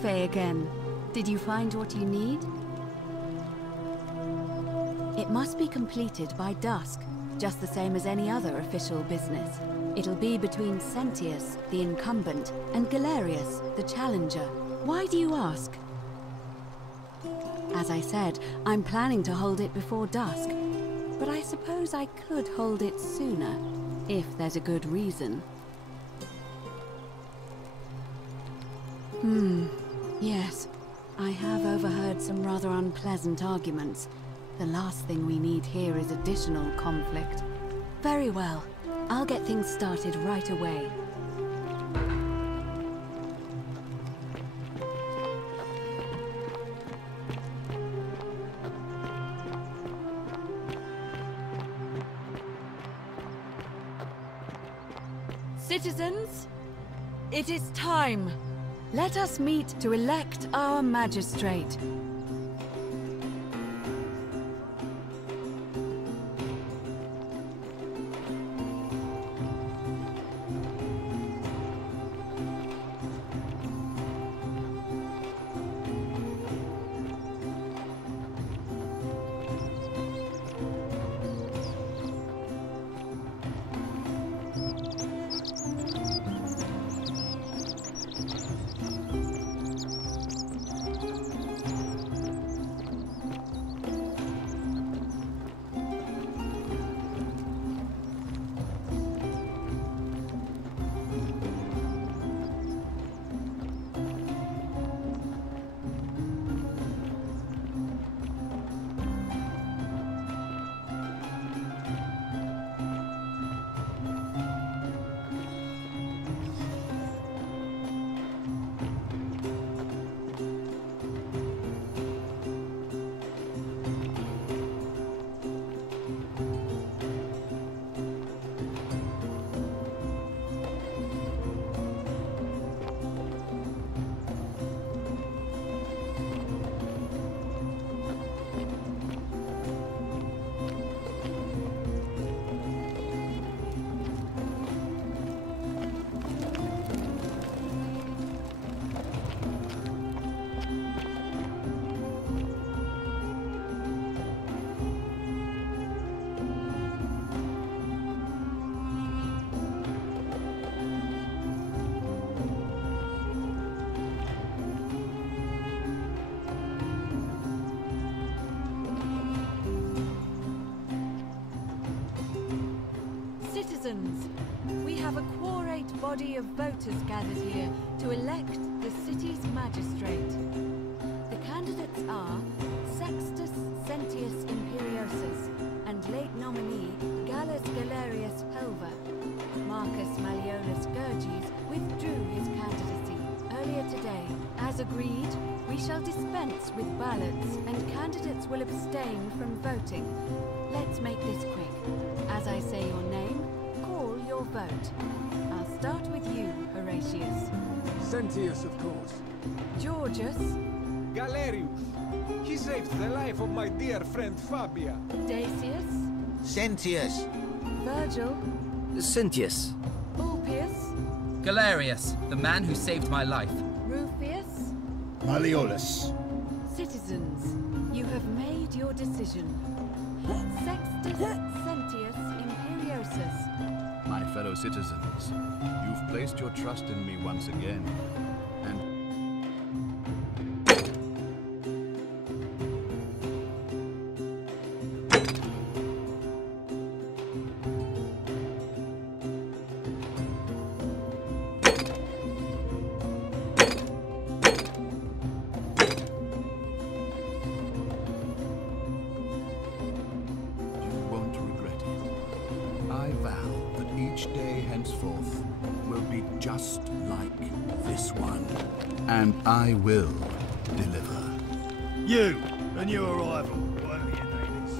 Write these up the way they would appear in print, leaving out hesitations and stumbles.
cafe again. Did you find what you need? It must be completed by dusk, just the same as any other official business. It'll be between Sentius, the incumbent, and Galerius, the challenger. Why do you ask? As I said, I'm planning to hold it before dusk, but I suppose I could hold it sooner, if there's a good reason. Yes. I have overheard some rather unpleasant arguments. The last thing we need here is additional conflict. Very well. I'll get things started right away. Citizens, it is time. Let us meet to elect our magistrate. We have a quorate body of voters gathered here to elect the city's magistrate. The candidates are Sextus Sentius Imperiosus and late nominee Gallus Galerius Pelva. Marcus Malleolus Gurges withdrew his candidacy earlier today. As agreed, we shall dispense with ballots and candidates will abstain from voting. Let's make this quick. As I say your name, your vote. I'll start with you, Horatius. Sentius, of course. Georgius. Galerius. He saved the life of my dear friend Fabia. Dacius. Sentius. Virgil. Sentius. Ulpius. Galerius, the man who saved my life. Rufius. Malleolus. Citizens, you have made your decision. Sextus Sentius Imperiosus. My fellow citizens, you've placed your trust in me once again, and you won't regret it. I vow that each day henceforth will be just like this one. And I will deliver. You and your arrival, whatever your name is.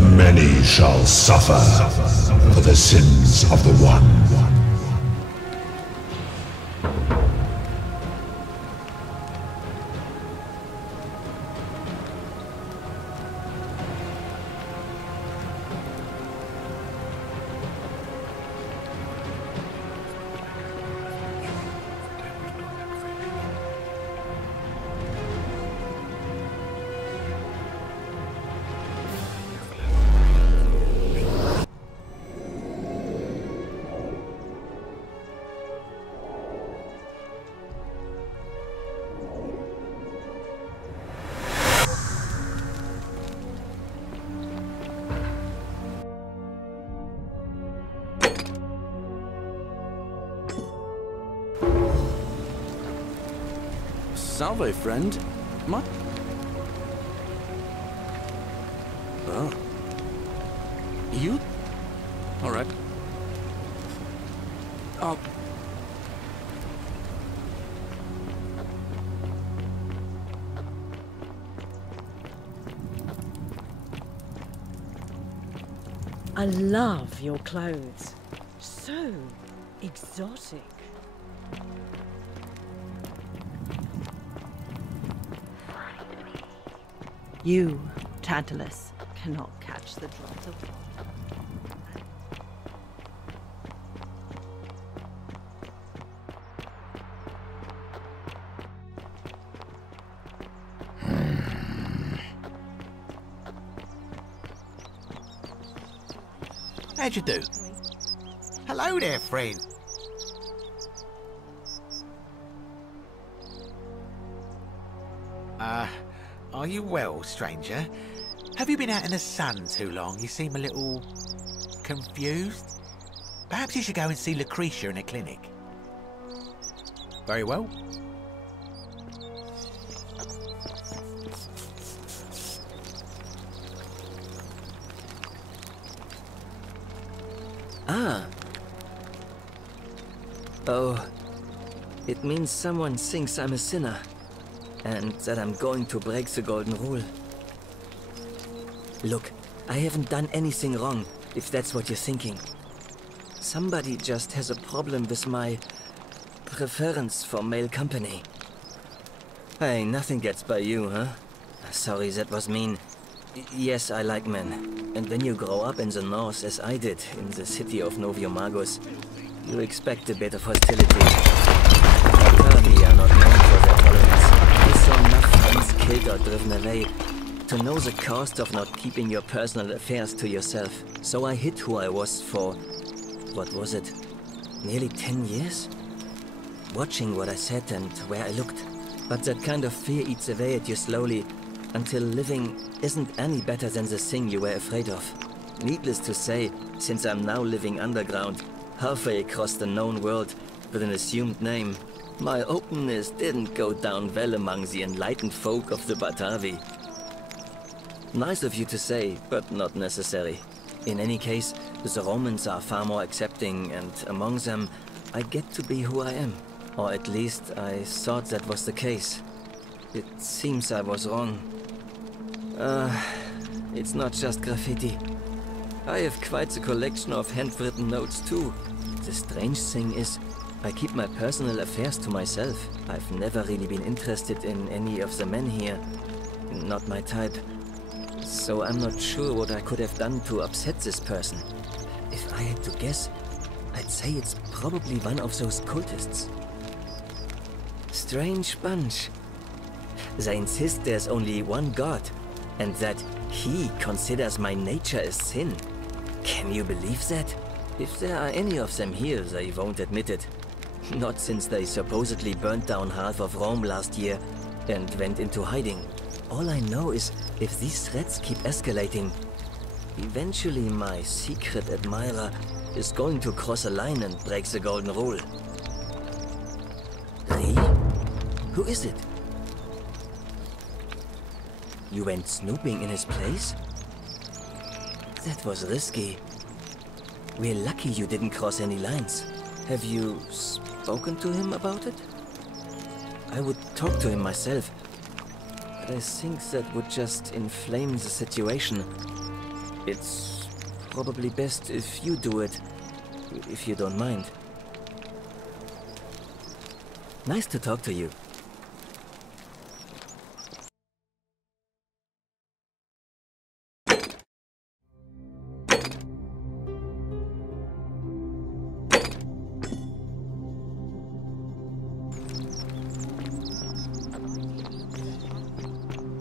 The many shall suffer for the sins of the one. Salve, friend. What? Oh. You? All right. Oh. I love your clothes. So exotic. You, Tantalus, cannot catch the drops of water. How'd you do? Hello there, friend. Are you well, stranger? Have you been out in the sun too long? You seem a little confused. Perhaps you should go and see Lucretia in a clinic. Very well. Ah. Oh. It means someone thinks I'm a sinner. And that I'm going to break the golden rule. Look, I haven't done anything wrong, if that's what you're thinking. Somebody just has a problem with my preference for male company. Hey, nothing gets by you, huh? Sorry, that was mean. Yes, I like men. And when you grow up in the north, as I did, in the city of Noviomagus, you expect a bit of hostility. Batavi are not known for their tolerance. I saw enough friends killed or driven away to know the cost of not keeping your personal affairs to yourself. So I hid who I was for, what was it, nearly 10 years? Watching what I said and where I looked. But that kind of fear eats away at you slowly, until living isn't any better than the thing you were afraid of. Needless to say, since I'm now living underground, halfway across the known world, with an assumed name, my openness didn't go down well among the enlightened folk of the Batavi. Nice of you to say, but not necessary. In any case, the Romans are far more accepting, and among them, I get to be who I am. Or at least, I thought that was the case. It seems I was wrong. It's not just graffiti. I have quite a collection of handwritten notes too. The strange thing is, I keep my personal affairs to myself. I've never really been interested in any of the men here. Not my type. So I'm not sure what I could have done to upset this person. If I had to guess, I'd say it's probably one of those cultists. Strange bunch. They insist there's only one god, and that he considers my nature a sin. Can you believe that? If there are any of them here, they won't admit it. Not since they supposedly burnt down half of Rome last year and went into hiding. All I know is, if these threats keep escalating, eventually my secret admirer is going to cross a line and break the golden rule. Rhi? Who is it? You went snooping in his place? That was risky. We're lucky you didn't cross any lines. Have you spoken to him about it? I would talk to him myself, but I think that would just inflame the situation. It's probably best if you do it, if you don't mind. Nice to talk to you.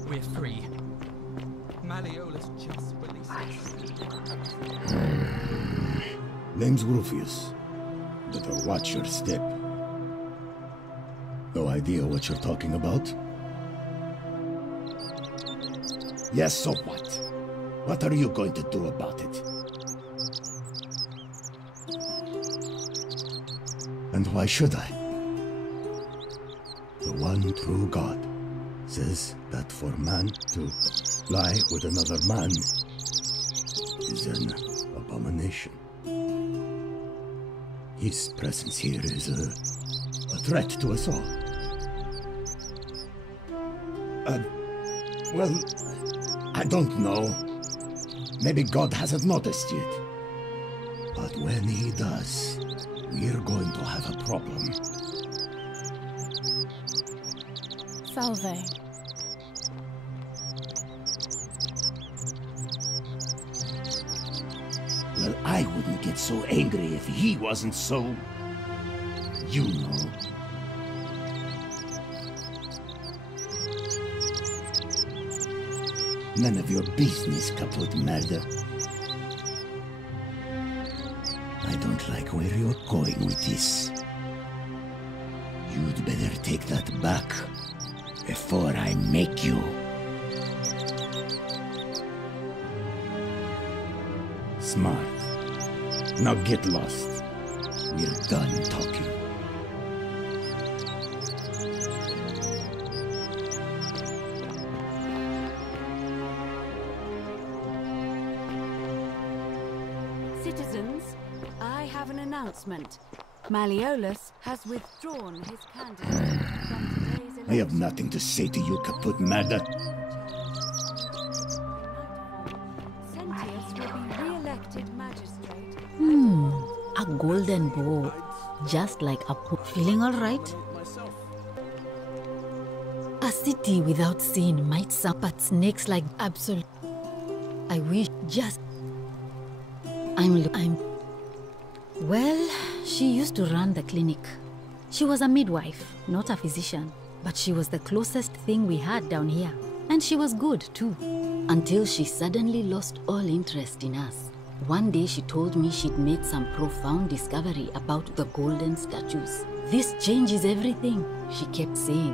We're free. Malleolus just released us. Name's Rufius. Better watch your step. No idea what you're talking about? Yes, so what? What are you going to do about it? And why should I? The one true God says that for man to lie with another man is an abomination. His presence here is a threat to us all. Well, I don't know. Maybe God hasn't noticed yet. But when he does, we're going to have a problem. Salve. Well, I wouldn't get so angry if he wasn't so... you know. None of your business, Kaput Murder. I don't like where you're going with this. You'd better take that back before I make you. Smart. Now get lost. We're done talking. Citizens, I have an announcement. Malleolus has withdrawn his candidacy from today's election. I have nothing to say to you, Kaput Murder. Sentius will be re-elected magistrate. A golden bow. Just like a feeling alright? A city without sin might sound, but snakes like absolute. I wish just. Well, she used to run the clinic. She was a midwife, not a physician, but she was the closest thing we had down here. And she was good too, until she suddenly lost all interest in us. One day she told me she'd made some profound discovery about the golden statues. This changes everything, she kept saying.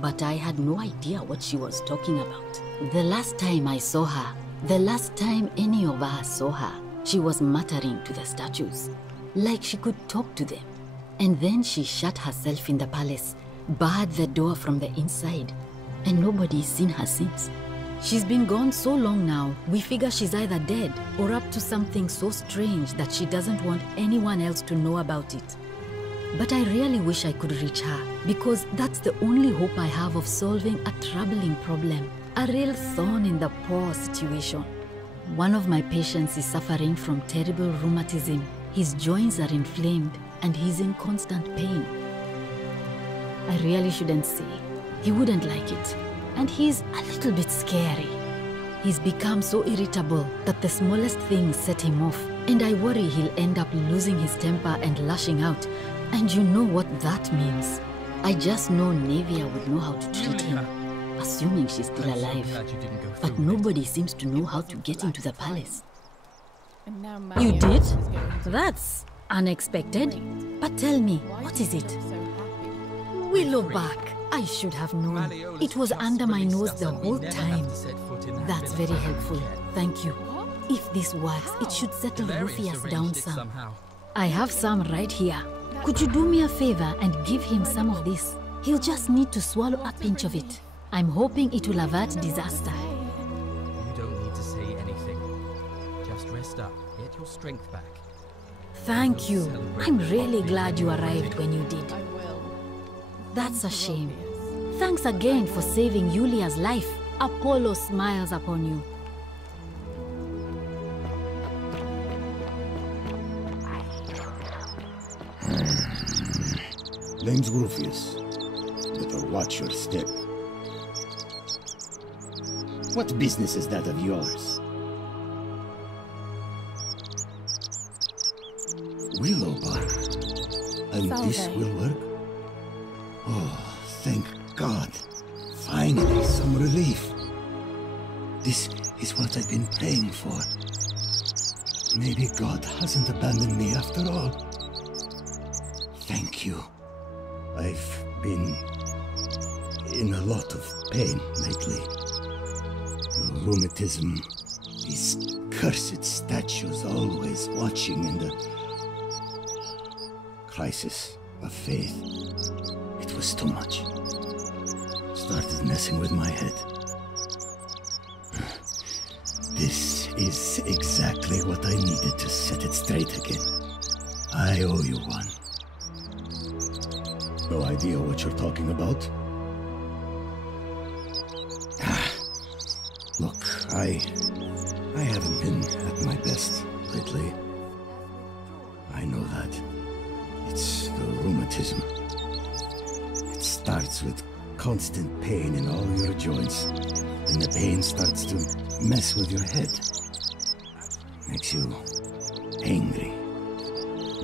But I had no idea what she was talking about. The last time I saw her, the last time any of us saw her, she was muttering to the statues, like she could talk to them. And then she shut herself in the palace, barred the door from the inside, and nobody's seen her since. She's been gone so long now, we figure she's either dead or up to something so strange that she doesn't want anyone else to know about it. But I really wish I could reach her, because that's the only hope I have of solving a troubling problem, a real thorn in the paw situation. One of my patients is suffering from terrible rheumatism. His joints are inflamed and he's in constant pain. I really shouldn't say. He wouldn't like it. And he's a little bit scary. He's become so irritable that the smallest things set him off. And I worry he'll end up losing his temper and lashing out. And you know what that means. I just know Navia would know how to treat him, assuming she's still alive. But nobody seems to know how to get into the palace. You did? That's unexpected. But tell me, what is it? Willowbark. I should have known. It was under my nose the whole time. That's very helpful. Thank you. If this works, it should settle Rufius down some. I have some right here. Could you do me a favor and give him some of this? He'll just need to swallow a pinch of it. I'm hoping it will avert disaster. You don't need to say anything. Just rest up. Get your strength back. Thank you. I'm really glad you arrived when you did. That's a shame. Thanks again for saving Yulia's life. Apollo smiles upon you. Name's Rufius. Better watch your step. What business is that of yours? Willow bark. And this will work? Oh, thank God. Finally, some relief. This is what I've been praying for. Maybe God hasn't abandoned me after all. Thank you. I've been in a lot of pain lately. The rheumatism, these cursed statues always watching, and the crisis of faith. It was too much. Started messing with my head. This is exactly what I needed to set it straight again. I owe you one. No idea what you're talking about? Look, I haven't been at my best lately. I know that. It's the rheumatism. It starts with constant pain in all your joints, and the pain starts to mess with your head. Makes you angry,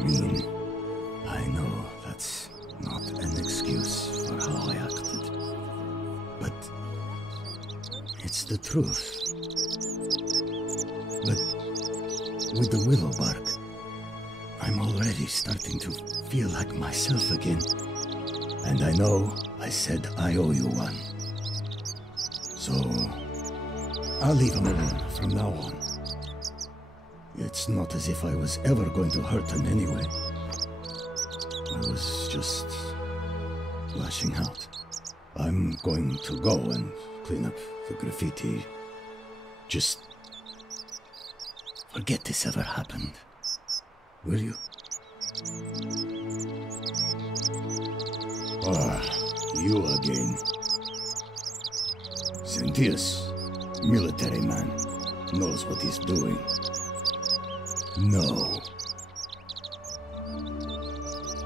mean. I know that's not an excuse for how I acted, but it's the truth. But with the willow bark, I'm already starting to feel like myself again. And I know I said I owe you one. So I'll leave him alone from now on. It's not as if I was ever going to hurt him anyway. I was just lashing out. I'm going to go and clean up the graffiti. Just forget this ever happened. Will you? Ah, you again. Sentius, military man, knows what he's doing. No.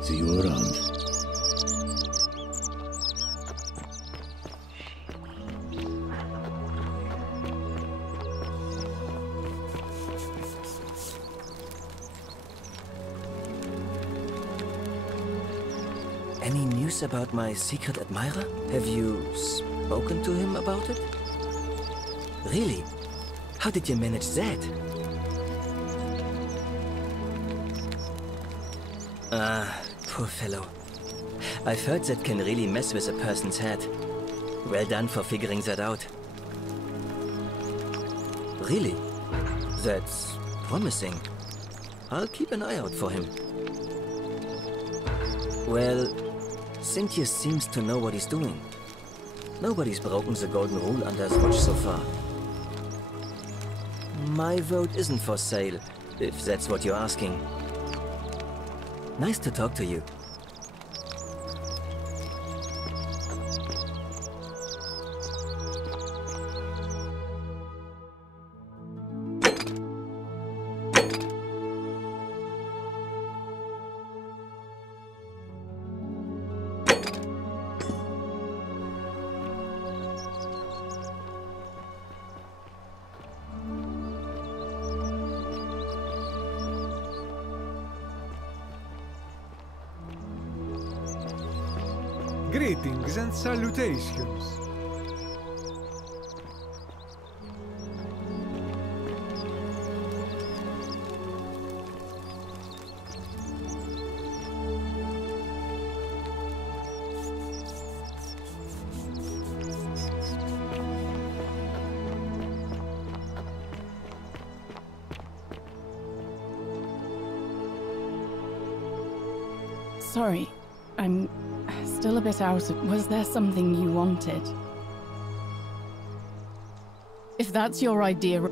See you around. Any news about my secret admirer? Have you spoken to him about it? Really? How did you manage that? Ah, poor fellow. I've heard that can really mess with a person's head. Well done for figuring that out. Really? That's promising. I'll keep an eye out for him. Well, Sentius seems to know what he's doing. Nobody's broken the golden rule under his watch so far. My vote isn't for sale, if that's what you're asking. Nice to talk to you. Greetings and salutations. Sorry, I'm still a bit out of... Was there something you wanted? If that's your idea...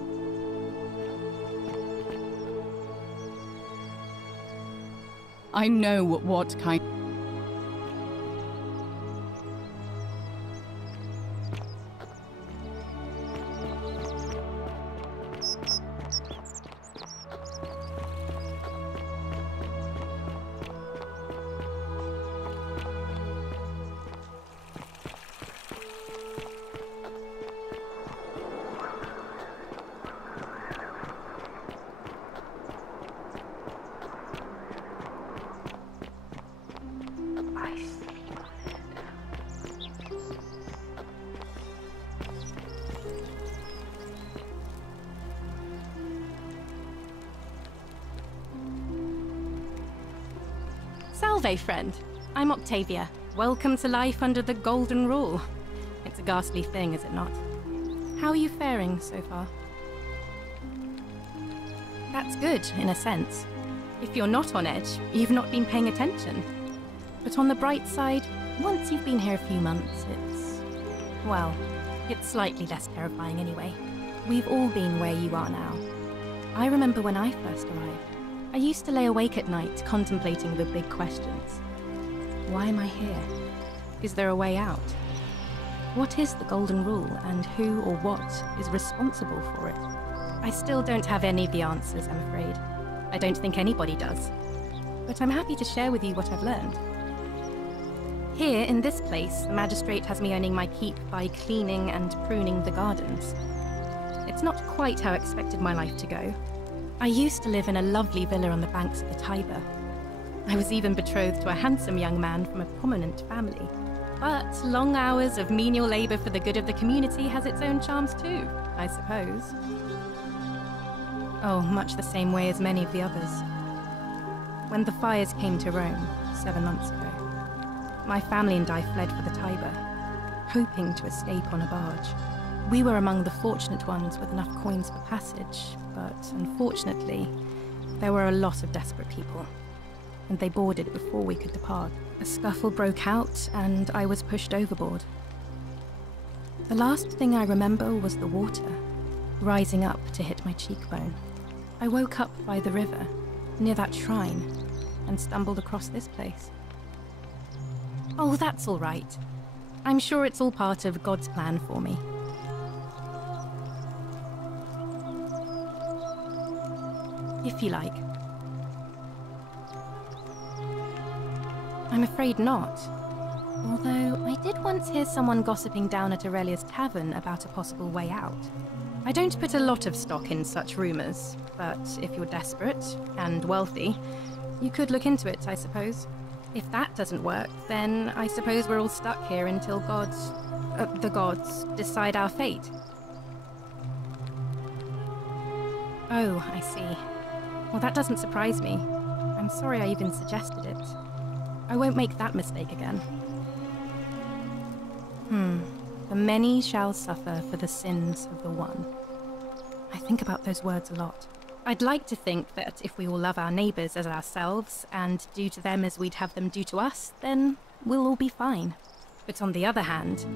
I know what kind... Salve, friend. I'm Octavia. Welcome to life under the Golden Rule. It's a ghastly thing, is it not? How are you faring so far? That's good, in a sense. If you're not on edge, you've not been paying attention. But on the bright side, once you've been here a few months, well, it's slightly less terrifying anyway. We've all been where you are now. I remember when I first arrived. I used to lay awake at night contemplating the big questions. Why am I here? Is there a way out? What is the Golden Rule, and who or what is responsible for it? I still don't have any of the answers, I'm afraid. I don't think anybody does. But I'm happy to share with you what I've learned. Here, in this place, the magistrate has me earning my keep by cleaning and pruning the gardens. It's not quite how I expected my life to go. I used to live in a lovely villa on the banks of the Tiber. I was even betrothed to a handsome young man from a prominent family. But long hours of menial labor for the good of the community has its own charms too, I suppose. Oh, much the same way as many of the others. When the fires came to Rome 7 months ago, my family and I fled for the Tiber, hoping to escape on a barge. We were among the fortunate ones with enough coins for passage, but unfortunately, there were a lot of desperate people, and they boarded before we could depart. A scuffle broke out, and I was pushed overboard. The last thing I remember was the water, rising up to hit my cheekbone. I woke up by the river, near that shrine, and stumbled across this place. Oh, that's all right. I'm sure it's all part of God's plan for me. If you like. I'm afraid not. Although, I did once hear someone gossiping down at Aurelia's tavern about a possible way out. I don't put a lot of stock in such rumors, but if you're desperate and wealthy, you could look into it, I suppose. If that doesn't work, then I suppose we're all stuck here until the gods decide our fate. Oh, I see. Well, that doesn't surprise me. I'm sorry I even suggested it. I won't make that mistake again. The many shall suffer for the sins of the one. I think about those words a lot. I'd like to think that if we all love our neighbours as ourselves, and do to them as we'd have them do to us, then we'll all be fine. But on the other hand,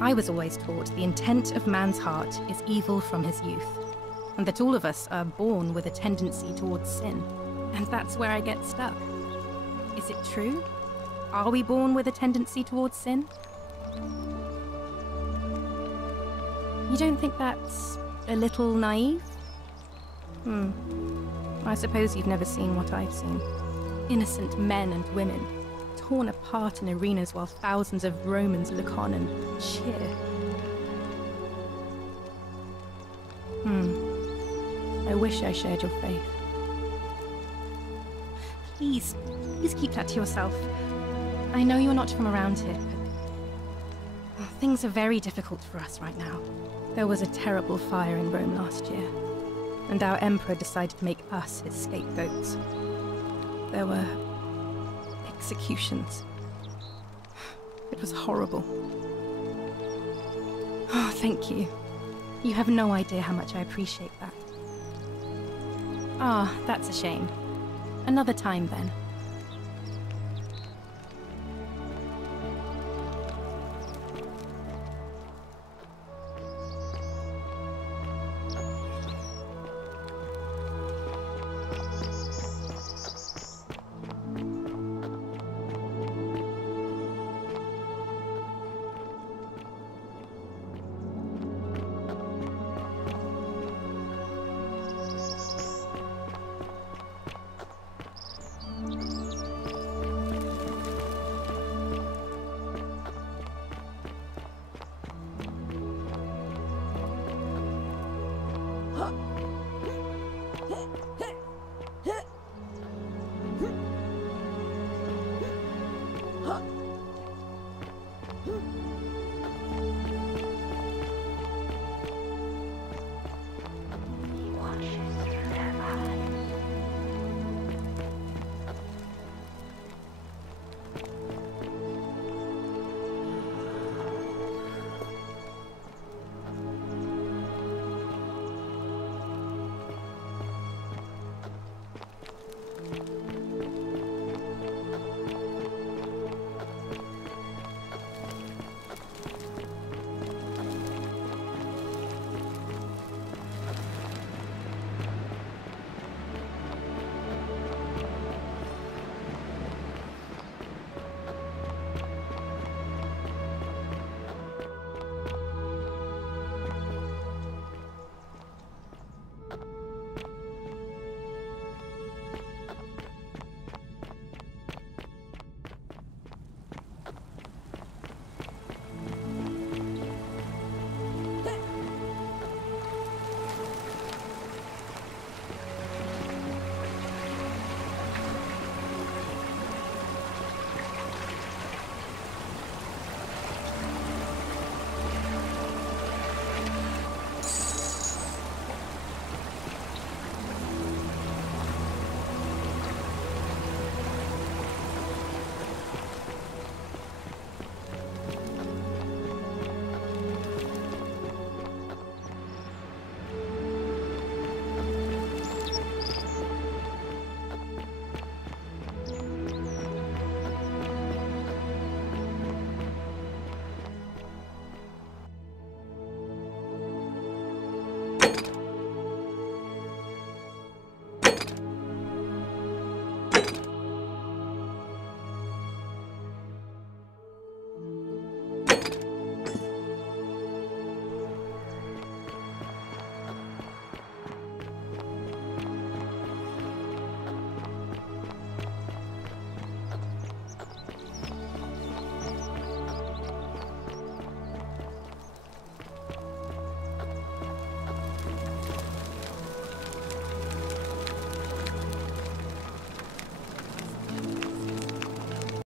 I was always taught the intent of man's heart is evil from his youth, and that all of us are born with a tendency towards sin. And that's where I get stuck. Is it true? Are we born with a tendency towards sin? You don't think that's a little naive? I suppose you've never seen what I've seen. Innocent men and women, torn apart in arenas while thousands of Romans look on and cheer. I wish I shared your faith. Please keep that to yourself. I know you're not from around here, but things are very difficult for us right now. There was a terrible fire in Rome last year, and our emperor decided to make us his scapegoats. There were executions. It was horrible. Oh, thank you. You have no idea how much I appreciate that. Ah, that's a shame. Another time then.